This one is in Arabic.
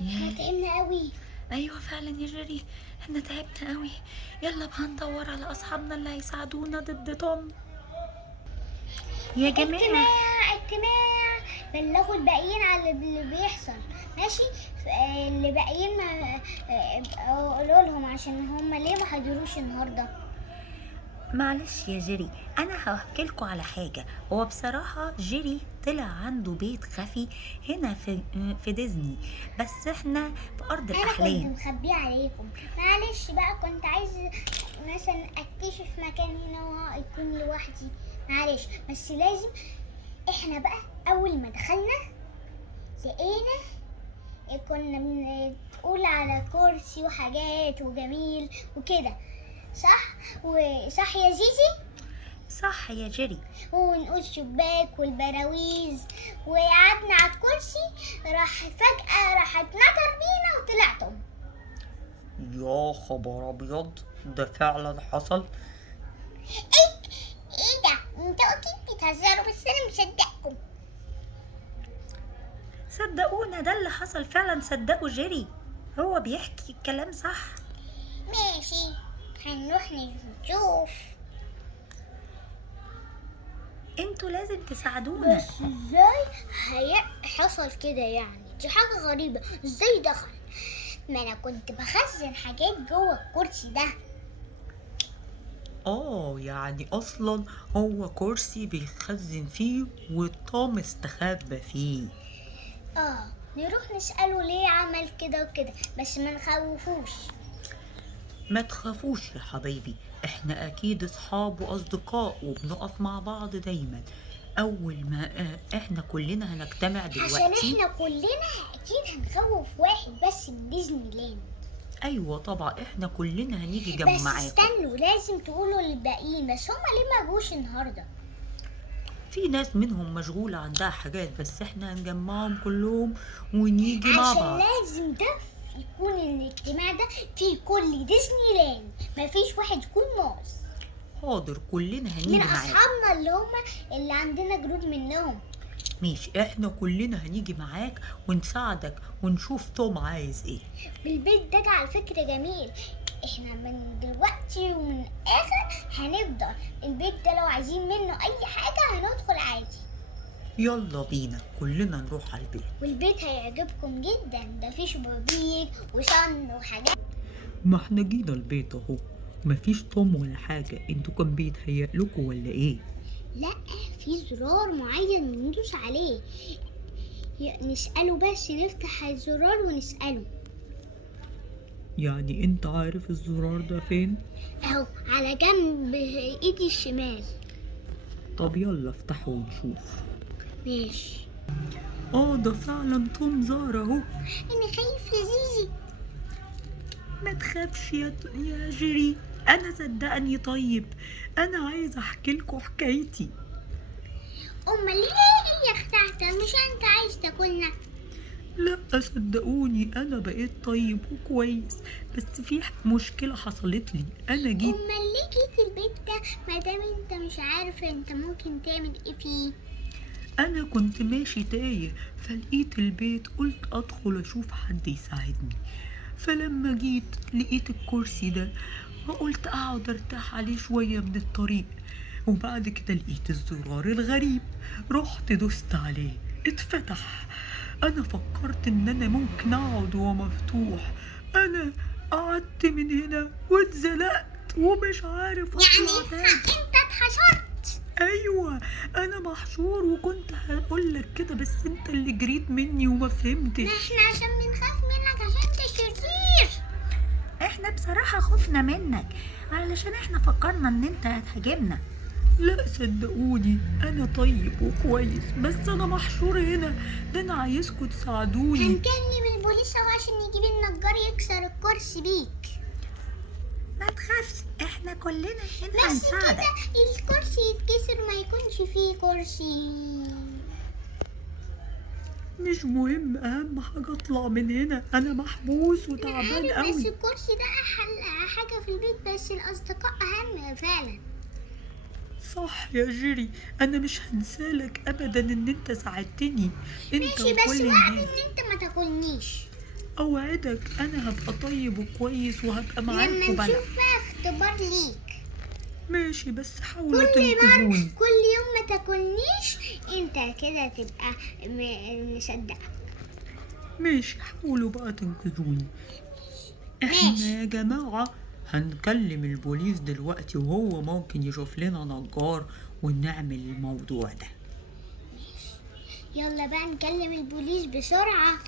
احنا تعبنا قوي. ايوه فعلا يا جيري، احنا تعبنا قوي. يلا بقى ندور على اصحابنا اللي هيساعدونا ضد توم. يا جماعه، اجتماع بلغوا الباقيين على اللي بيحصل. ماشي. اللي باقيين ما قولوا لهم عشان هم ليه ما حضروش النهارده. معلش يا جيري، انا هحكي لكم على حاجه. هو بصراحه جيري طلع عنده بيت خفي هنا في ديزني، بس احنا في ارض انا الاحلام. كنت مخبيه عليكم. معلش بقى، كنت عايز مثلا اكتشف مكان هنا ويكون لوحدي. معلش، بس لازم. احنا بقى اول ما دخلنا لقينا كنا بنقول على كرسي وحاجات وجميل وكده. صح وصح يا زيزي. صح يا جيري. ونقول شباك والبراويز، وقعدنا على الكرسي. فجأة راح اتنطر بينا وطلعتم. يا خبر ابيض، ده فعلا حصل. ايه ده؟ انتوا اكيد بتهزروا، بس انا مصدقكم. صدقونا، ده اللي حصل فعلا. صدقوا جيري، هو بيحكي الكلام صح. ماشي، هنروح نشوف. انتوا لازم تساعدونا. بس ازاي حصل كده؟ يعني دي حاجة غريبة. ازاي دخل؟ ما انا كنت بخزن حاجات جوه الكرسي ده. يعني اصلا هو كرسي بيخزن فيه وتوم استخبى فيه. نروح نسأله ليه عمل كده وكده، بس ما نخوفوش. ما تخافوش يا حبايبي، احنا اكيد اصحاب واصدقاء وبنقف مع بعض دايما. اول ما احنا كلنا هنجتمع دلوقتي. عشان احنا كلنا اكيد هنخوف واحد بس من ديزني لاند. ايوه طبعا، احنا كلنا هنيجي جنب بس معاكم. استنوا، لازم تقولوا للباقيين. بس هما ليه ما جوش النهارده؟ في ناس منهم مشغولة عندها حاجات، بس احنا هنجمعهم كلهم ونيجي مع عشان بعض. لازم ده يكون الاجتماع ده فيه كل ديزني لاند، مفيش واحد يكون ناقص. حاضر، كلنا هنيجي من معاكم. اصحابنا اللي عندنا جروب منهم. ماشي، احنا كلنا هنيجي معاك ونساعدك ونشوف توم عايز ايه. بالبيت ده على فكرة جميل. احنا من دلوقتي ومن اخر هنفضل البيت ده، لو عايزين منه اي حاجة هندخل عادي. يلا بينا كلنا نروح على البيت. والبيت هيعجبكم جدا، ده فيه شبابيك وصن وحاجات. ما احنا جينا البيت اهو، مفيش توم ولا حاجة. انتوا كان بيتهيألكوا ولا ايه؟ لا، في زرار معين بندوس عليه. نسأله، بس نفتح الزرار ونسأله. يعني انت عارف الزرار ده فين؟ اهو على جنب ايدي الشمال. طب يلا افتحه ونشوف. ماشي. ده فعلا توم زار اهو. انا خايف يا زيزي. ما تخافش يا جيري، انا صدقني طيب. انا عايز احكي لكم حكايتي. امال ليه يا اختي؟ مش انت عايز تاكلنا؟ لا صدقوني، انا بقيت طيب وكويس، بس في مشكلة حصلت لي. انا جيت. امال ليه جيت البيت ده ما دام انت مش عارف انت ممكن تعمل ايه فيه؟ انا كنت ماشي تايه، فلقيت البيت، قلت ادخل اشوف حد يساعدني. فلما جيت لقيت الكرسي ده، وقلت اقعد ارتاح عليه شوية من الطريق. وبعد كده لقيت الزرار الغريب، رحت دوست عليه اتفتح. انا فكرت ان انا ممكن اقعد وهو مفتوح. انا قعدت من هنا واتزلقت ومش عارف اطلع تاني. انت اتحشرت؟ ايوه، انا محشور، وكنت هقولك كده بس انت اللي جريت مني وما فهمتش. احنا عشان بنخاف منك عشان انت شرير. احنا بصراحة خفنا منك علشان احنا فكرنا ان انت هتهاجمنا. لا صدقوني، انا طيب وكويس، بس انا محشور هنا. ده انا عايزكم تساعدوني. هنكلم البوليس اهو عشان يجيب النجار يكسر الكرسي بيك. ما تخافش، احنا كلنا هنا بس هنساعدك. كده الكرسي يتكسر ما يكونش فيه كرسي. مش مهم، اهم حاجة اطلع من هنا. انا محبوس وتعبان عارف، بس قوي. الكرسي ده احلى حاجة في البيت، بس الاصدقاء اهم فعلا. صح يا جيري، انا مش هنسالك ابدا ان انت ساعدتني انت ماشي، بس وكل وعد الناس. ان انت ما تاكلنيش. اوعدك انا هبقى طيب وكويس وهبقى لما معاكوا بلعب. نشوف بقى اختبار ليك. ماشي بس حاولوا كل تنقذوني. كل يوم ما تاكلنيش انت كده تبقى مصدق. ماشي حاولوا بقى تنقذوني. احنا ماشي. يا جماعة هنكلم البوليس دلوقتي وهو ممكن يشوف لنا نجار ونعمل الموضوع ده. يلا بقى نكلم البوليس بسرعة.